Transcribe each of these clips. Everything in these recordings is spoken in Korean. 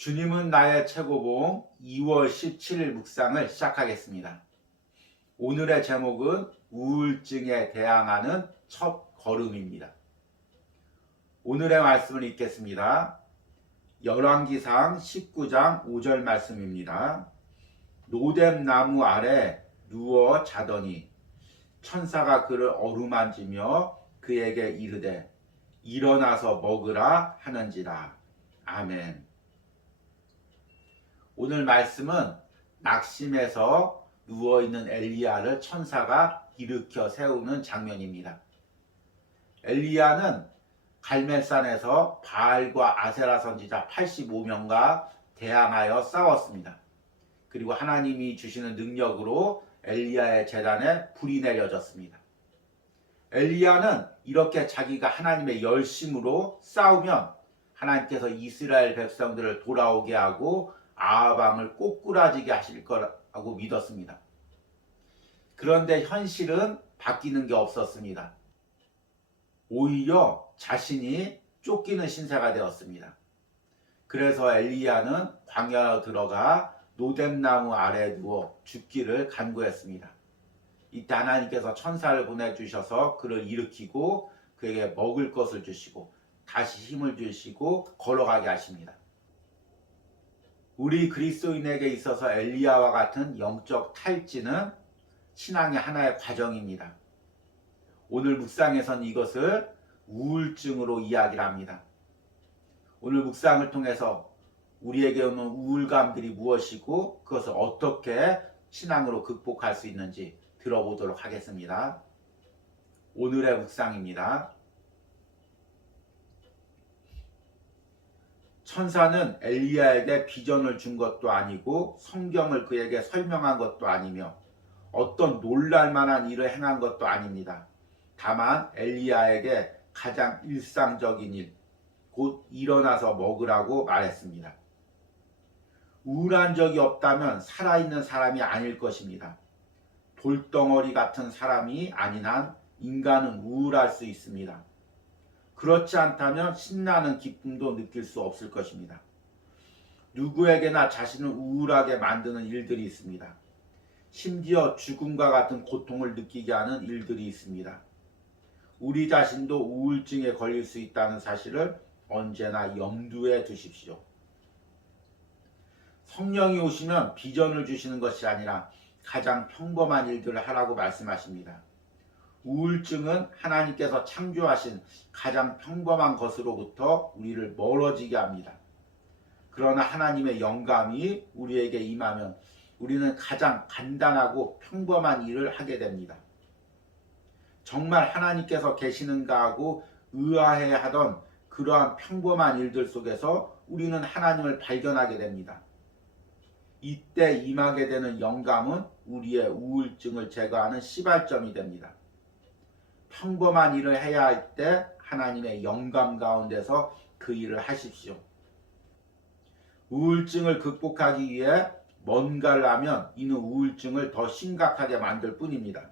주님은 나의 최고봉 2월 17일 묵상을 시작하겠습니다. 오늘의 제목은 우울증에 대항하는 첫 걸음입니다. 오늘의 말씀을 읽겠습니다. 열왕기상 19장 5절 말씀입니다. 노뎀나무 아래 누워 자더니 천사가 그를 어루만지며 그에게 이르되 일어나서 먹으라 하는지라. 아멘. 오늘 말씀은 낙심해서 누워있는 엘리야를 천사가 일으켜 세우는 장면입니다. 엘리야는 갈멜산에서 바알과 아세라 선지자 85명과 대항하여 싸웠습니다. 그리고 하나님이 주시는 능력으로 엘리야의 제단에 불이 내려졌습니다. 엘리야는 이렇게 자기가 하나님의 열심으로 싸우면 하나님께서 이스라엘 백성들을 돌아오게 하고 아합왕을 꼬꾸라지게 하실 거라고 믿었습니다. 그런데 현실은 바뀌는 게 없었습니다. 오히려 자신이 쫓기는 신세가 되었습니다. 그래서 엘리야는 광야로 들어가 노뎀나무 아래에 누워 죽기를 간구했습니다. 이때 하나님께서 천사를 보내주셔서 그를 일으키고 그에게 먹을 것을 주시고 다시 힘을 주시고 걸어가게 하십니다. 우리 그리스도인에게 있어서 엘리야와 같은 영적 탈진은 신앙의 하나의 과정입니다. 오늘 묵상에서는 이것을 우울증으로 이야기를 합니다. 오늘 묵상을 통해서 우리에게 오는 우울감들이 무엇이고 그것을 어떻게 신앙으로 극복할 수 있는지 들어보도록 하겠습니다. 오늘의 묵상입니다. 천사는 엘리야에게 비전을 준 것도 아니고 성경을 그에게 설명한 것도 아니며 어떤 놀랄만한 일을 행한 것도 아닙니다. 다만 엘리야에게 가장 일상적인 일, 곧 일어나서 먹으라고 말했습니다. 우울한 적이 없다면 살아있는 사람이 아닐 것입니다. 돌덩어리 같은 사람이 아닌 한 인간은 우울할 수 있습니다. 그렇지 않다면 신나는 기쁨도 느낄 수 없을 것입니다. 누구에게나 자신을 우울하게 만드는 일들이 있습니다. 심지어 죽음과 같은 고통을 느끼게 하는 일들이 있습니다. 우리 자신도 우울증에 걸릴 수 있다는 사실을 언제나 염두에 두십시오. 성령이 오시면 비전을 주시는 것이 아니라 가장 평범한 일들을 하라고 말씀하십니다. 우울증은 하나님께서 창조하신 가장 평범한 것으로부터 우리를 멀어지게 합니다. 그러나 하나님의 영감이 우리에게 임하면 우리는 가장 간단하고 평범한 일을 하게 됩니다. 정말 하나님께서 계시는가 하고 의아해 하던 그러한 평범한 일들 속에서 우리는 하나님을 발견하게 됩니다. 이때 임하게 되는 영감은 우리의 우울증을 제거하는 시발점이 됩니다. 평범한 일을 해야 할 때 하나님의 영감 가운데서 그 일을 하십시오. 우울증을 극복하기 위해 뭔가를 하면 이는 우울증을 더 심각하게 만들 뿐입니다.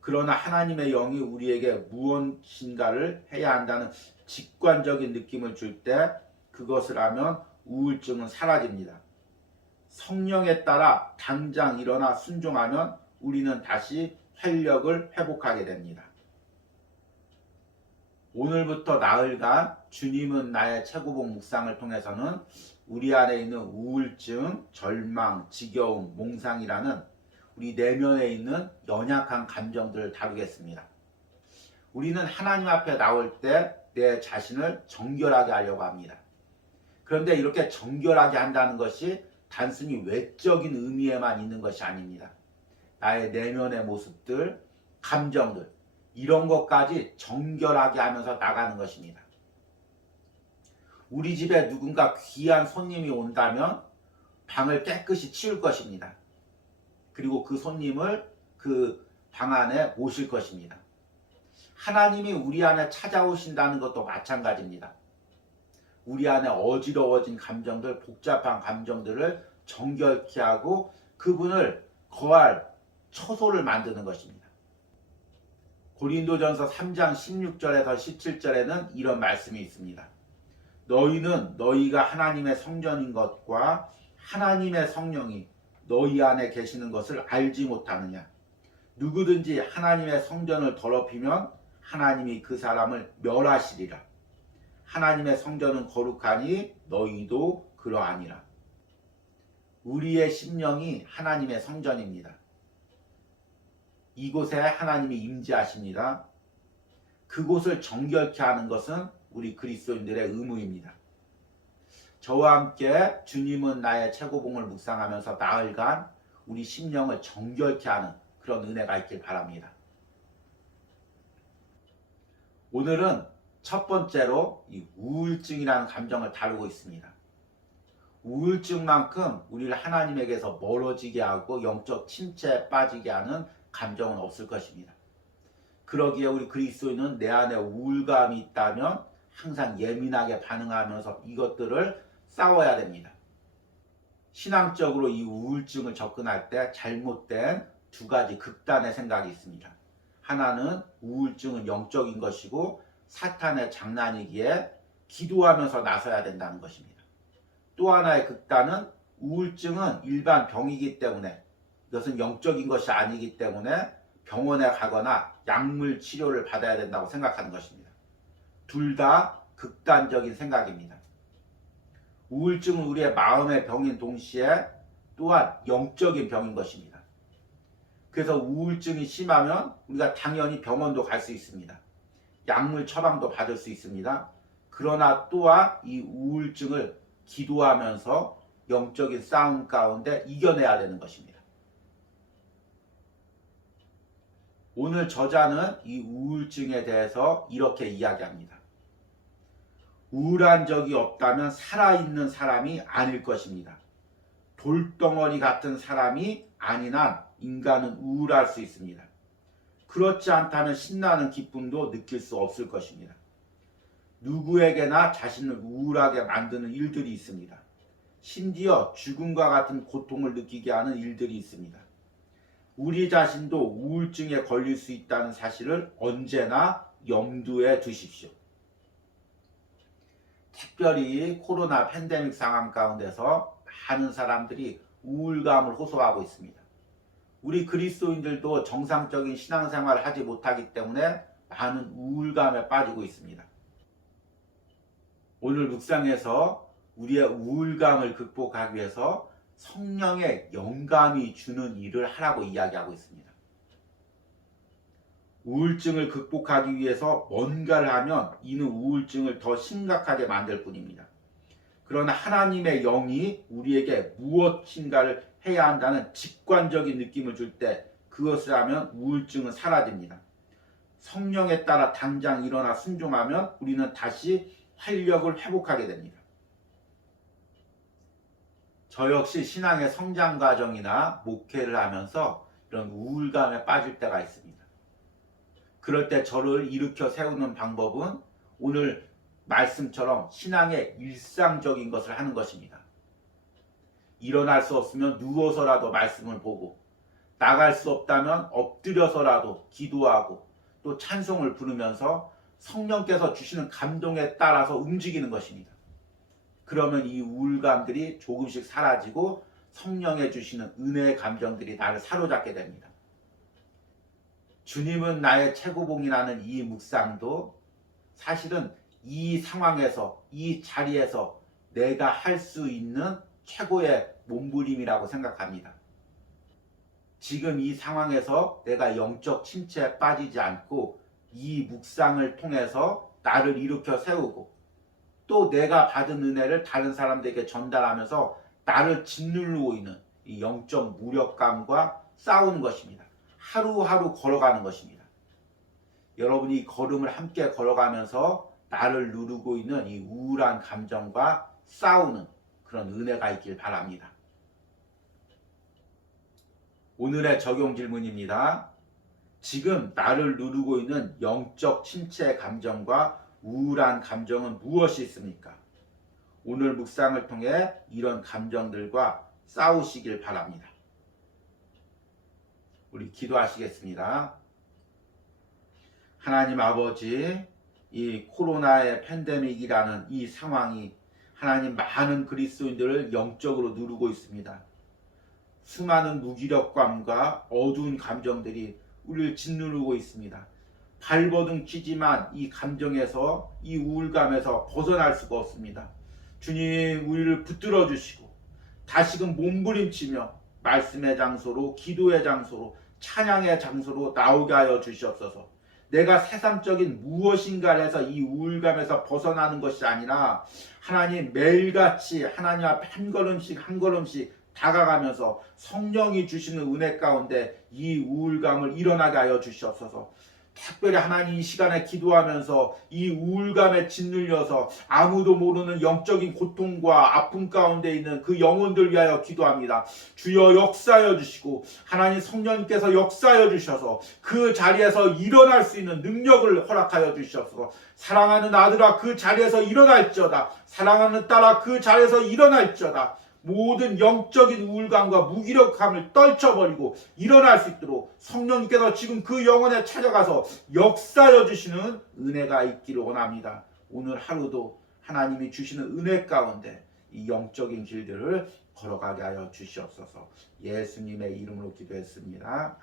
그러나 하나님의 영이 우리에게 무엇인가를 해야 한다는 직관적인 느낌을 줄 때 그것을 하면 우울증은 사라집니다. 성령에 따라 당장 일어나 순종하면 우리는 다시 활력을 회복하게 됩니다. 오늘부터 나흘간 주님은 나의 최고봉 묵상을 통해서는 우리 안에 있는 우울증, 절망, 지겨움, 몽상이라는 우리 내면에 있는 연약한 감정들을 다루겠습니다. 우리는 하나님 앞에 나올 때 내 자신을 정결하게 하려고 합니다. 그런데 이렇게 정결하게 한다는 것이 단순히 외적인 의미에만 있는 것이 아닙니다. 나의 내면의 모습들, 감정들, 이런 것까지 정결하게 하면서 나가는 것입니다. 우리 집에 누군가 귀한 손님이 온다면 방을 깨끗이 치울 것입니다. 그리고 그 손님을 그 방 안에 모실 것입니다. 하나님이 우리 안에 찾아오신다는 것도 마찬가지입니다. 우리 안에 어지러워진 감정들, 복잡한 감정들을 정결케 하고 그분을 거할 처소를 만드는 것입니다. 고린도전서 3장 16절에서 17절에는 이런 말씀이 있습니다. 너희는 너희가 하나님의 성전인 것과 하나님의 성령이 너희 안에 계시는 것을 알지 못하느냐. 누구든지 하나님의 성전을 더럽히면 하나님이 그 사람을 멸하시리라. 하나님의 성전은 거룩하니 너희도 그러하니라. 우리의 심령이 하나님의 성전입니다. 이곳에 하나님이 임재하십니다. 그곳을 정결케 하는 것은 우리 그리스도인들의 의무입니다. 저와 함께 주님은 나의 최고봉을 묵상하면서 나흘간 우리 심령을 정결케 하는 그런 은혜가 있길 바랍니다. 오늘은 첫 번째로 이 우울증이라는 감정을 다루고 있습니다. 우울증만큼 우리를 하나님에게서 멀어지게 하고 영적 침체에 빠지게 하는 감정은 없을 것입니다. 그러기에 우리 그리스도인은 내 안에 우울감이 있다면 항상 예민하게 반응하면서 이것들을 싸워야 됩니다. 신앙적으로 이 우울증을 접근할 때 잘못된 두 가지 극단의 생각이 있습니다. 하나는 우울증은 영적인 것이고 사탄의 장난이기에 기도하면서 나서야 된다는 것입니다. 또 하나의 극단은 우울증은 일반 병이기 때문에 이것은 영적인 것이 아니기 때문에 병원에 가거나 약물 치료를 받아야 된다고 생각하는 것입니다. 둘 다 극단적인 생각입니다. 우울증은 우리의 마음의 병인 동시에 또한 영적인 병인 것입니다. 그래서 우울증이 심하면 우리가 당연히 병원도 갈 수 있습니다. 약물 처방도 받을 수 있습니다. 그러나 또한 이 우울증을 기도하면서 영적인 싸움 가운데 이겨내야 되는 것입니다. 오늘 저자는 이 우울증에 대해서 이렇게 이야기합니다. 우울한 적이 없다면 살아있는 사람이 아닐 것입니다. 돌덩어리 같은 사람이 아닌 한 인간은 우울할 수 있습니다. 그렇지 않다면 신나는 기쁨도 느낄 수 없을 것입니다. 누구에게나 자신을 우울하게 만드는 일들이 있습니다. 심지어 죽음과 같은 고통을 느끼게 하는 일들이 있습니다. 우리 자신도 우울증에 걸릴 수 있다는 사실을 언제나 염두에 두십시오. 특별히 코로나 팬데믹 상황 가운데서 많은 사람들이 우울감을 호소하고 있습니다. 우리 그리스도인들도 정상적인 신앙생활을 하지 못하기 때문에 많은 우울감에 빠지고 있습니다. 오늘 묵상에서 우리의 우울감을 극복하기 위해서 성령의 영감이 주는 일을 하라고 이야기하고 있습니다. 우울증을 극복하기 위해서 뭔가를 하면 이는 우울증을 더 심각하게 만들 뿐입니다. 그러나 하나님의 영이 우리에게 무엇인가를 해야 한다는 직관적인 느낌을 줄 때 그것을 하면 우울증은 사라집니다. 성령에 따라 당장 일어나 순종하면 우리는 다시 활력을 회복하게 됩니다. 저 역시 신앙의 성장 과정이나 목회를 하면서 이런 우울감에 빠질 때가 있습니다. 그럴 때 저를 일으켜 세우는 방법은 오늘 말씀처럼 신앙의 일상적인 것을 하는 것입니다. 일어날 수 없으면 누워서라도 말씀을 보고, 나갈 수 없다면 엎드려서라도 기도하고 또 찬송을 부르면서 성령께서 주시는 감동에 따라서 움직이는 것입니다. 그러면 이 우울감들이 조금씩 사라지고 성령에 주시는 은혜의 감정들이 나를 사로잡게 됩니다. 주님은 나의 최고봉이라는 이 묵상도 사실은 이 상황에서, 이 자리에서 내가 할 수 있는 최고의 몸부림이라고 생각합니다. 지금 이 상황에서 내가 영적 침체에 빠지지 않고 이 묵상을 통해서 나를 일으켜 세우고 또 내가 받은 은혜를 다른 사람들에게 전달하면서 나를 짓누르고 있는 이 영적 무력감과 싸우는 것입니다. 하루하루 걸어가는 것입니다. 여러분이 이 걸음을 함께 걸어가면서 나를 누르고 있는 이 우울한 감정과 싸우는 그런 은혜가 있길 바랍니다. 오늘의 적용 질문입니다. 지금 나를 누르고 있는 영적 침체의 감정과 우울한 감정은 무엇이 있습니까? 오늘 묵상을 통해 이런 감정들과 싸우시길 바랍니다. 우리 기도하시겠습니다. 하나님 아버지, 이 코로나의 팬데믹이라는 이 상황이 하나님 많은 그리스도인들을 영적으로 누르고 있습니다. 수많은 무기력감과 어두운 감정들이 우리를 짓누르고 있습니다. 발버둥 치지만 이 감정에서, 이 우울감에서 벗어날 수가 없습니다. 주님, 우리를 붙들어 주시고 다시금 몸부림치며 말씀의 장소로, 기도의 장소로, 찬양의 장소로 나오게 하여 주시옵소서. 내가 새삼적인 무엇인가를 해서 이 우울감에서 벗어나는 것이 아니라 하나님, 매일같이 하나님 앞에 한 걸음씩 한 걸음씩 다가가면서 성령이 주시는 은혜 가운데 이 우울감을 일어나게 하여 주시옵소서. 특별히 하나님, 이 시간에 기도하면서 이 우울감에 짓눌려서 아무도 모르는 영적인 고통과 아픔 가운데 있는 그 영혼들 위하여 기도합니다. 주여, 역사하여 주시고 하나님, 성령님께서 역사하여 주셔서 그 자리에서 일어날 수 있는 능력을 허락하여 주시옵소서. 사랑하는 아들아, 그 자리에서 일어날지어다. 사랑하는 딸아, 그 자리에서 일어날지어다. 모든 영적인 우울감과 무기력함을 떨쳐버리고 일어날 수 있도록 성령님께서 지금 그 영혼에 찾아가서 역사하여 주시는 은혜가 있기를 원합니다. 오늘 하루도 하나님이 주시는 은혜 가운데 이 영적인 길들을 걸어가게 하여 주시옵소서. 예수님의 이름으로 기도했습니다.